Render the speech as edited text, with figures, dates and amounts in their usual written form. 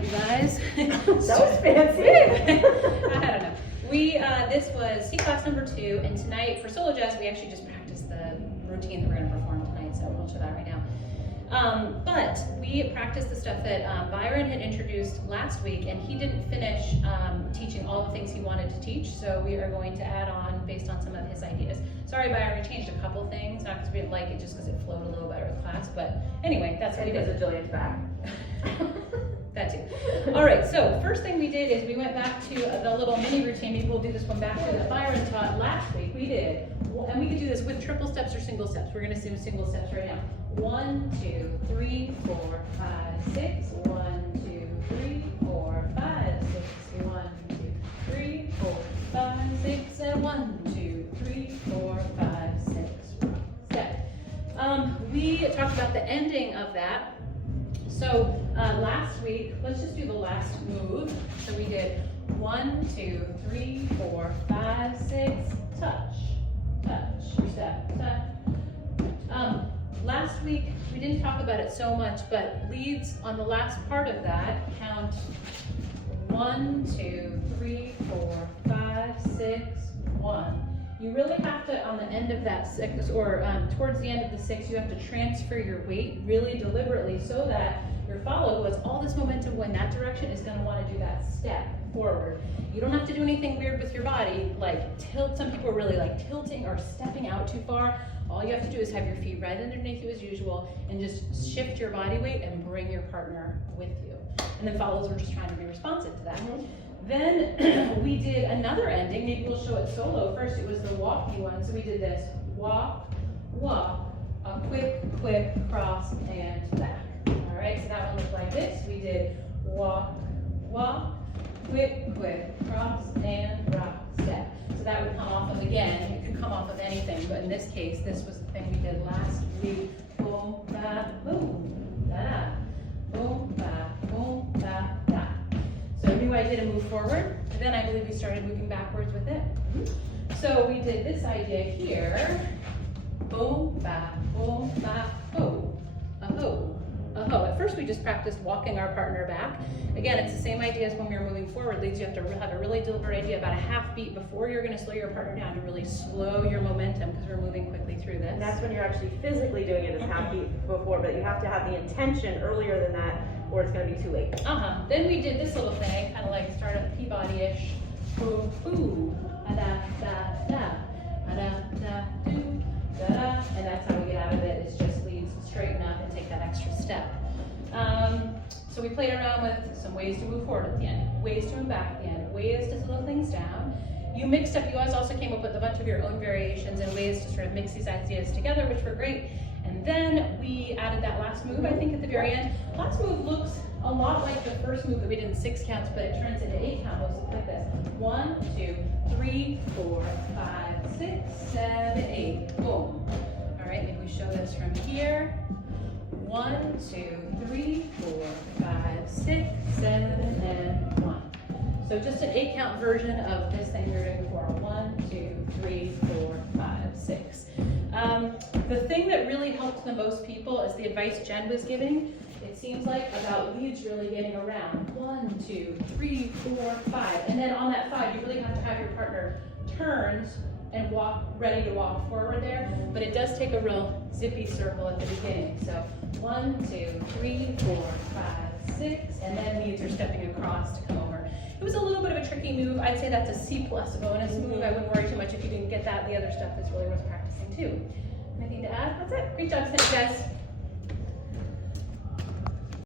right, you guys. That was fancy. I don't know. This was C class number 2, and tonight for solo jazz, we actually just practiced the routine that we're going to perform tonight, so we'll show that right now. But we practiced the stuff that Byron had introduced last week, and he didn't finish teaching all the things he wanted to teach, so we are going to add on based on some of his ideas. Sorry, Byron, we changed a couple things, not because we didn't like it, just because it flowed a little better with class, but anyway, that's what we did. Because of Jillian's back. That too. All right, so first thing we did is we went back to the little mini routine. Maybe we'll do this one back to the Byron taught last week. We did, and we could do this with triple steps or single steps. We're gonna do single steps right now. 1, 2, 3, 4, 5, 6. 1, 2, 3, 4, 5, 6. 1, 2, 3, 4, 5, 6, and 1, 2, 3, 4, 5, 6. Step. We talked about the ending of that. So last week, let's just do the last move. So we did 1, 2, 3, 4, 5, 6, touch, touch, step, touch. Last week, we didn't talk about it so much, but leads on the last part of that count 1, 2, 3, 4, 5, 6, 1. You really have to, on the end of that 6, or towards the end of the 6, you have to transfer your weight really deliberately so that your follow, who has all this momentum going that direction, is going to want to do that step forward. You don't have to do anything weird with your body, like tilt. Some people really like tilting or stepping out too far. All you have to do is have your feet right underneath you as usual and just shift your body weight and bring your partner with you. And then follows are just trying to be responsive to that. Then we did another ending. Maybe we'll show it solo. First it was the walky one. So we did this walk, walk, a quick, quick cross and back. All right, so that one looked like this. We did walk, walk, quick, quick cross and rock, step. So that would come off of, again, it could come off of anything, but in this case, this was the thing we did last week. Boom, ba, boom, da, boom, ba, boom, ba, da. So new idea to move forward. And then I believe we started moving backwards with it. So we did this idea here. Boom, ba, ho, a ho, a ho. At first we just practiced walking our partner back. Again, it's the same idea as when we were moving forward. Leads you have to have a really deliberate idea about a half beat before you're going to slow your partner down to really slow your momentum because we're moving quickly through this. And that's when you're actually physically doing it as half beat before, but you have to have the intention earlier than that or it's going to be too late. Then we did this little thing, kind of like start up Peabody-ish. Boo, boo, da, da, da, da, da, do, da, da. And that's how we get out of it. It's just leads straighten up and take that extra step. So we played around with some ways to move forward at the end, ways to move back at the end, ways to slow things down. You mixed up, you guys also came up with a bunch of your own variations and ways to sort of mix these ideas together, which were great. And then we added that last move, I think, at the very end. Last move looks a lot like the first move that we did in 6 counts, but it turns into 8 count moves like this. 1, 2, 3, 4, 5, 6, 7, 8. Boom. All right, maybe we show this from here. 1, 2, 3, 4, 5, 6, 7, and 1. So just an 8 count version of this thing we were doing before. 1, 2, 3, 4, 5, 6. The thing that really helped the most people is the advice Jen was giving. It seems like about leads really getting around. 1, 2, 3, 4, 5. And then on that 5, you really have to have your partner turns and walk, ready to walk forward there. But it does take a real zippy circle at the beginning. So 1, 2, 3, 4, 5, 6, and then leads are stepping across to come over. It was a little bit of a tricky move. I'd say that's a C+ bonus move. I wouldn't worry too much if you didn't get that. The other stuff is really worth practicing too. Anything to add? That's it. Great job, guys.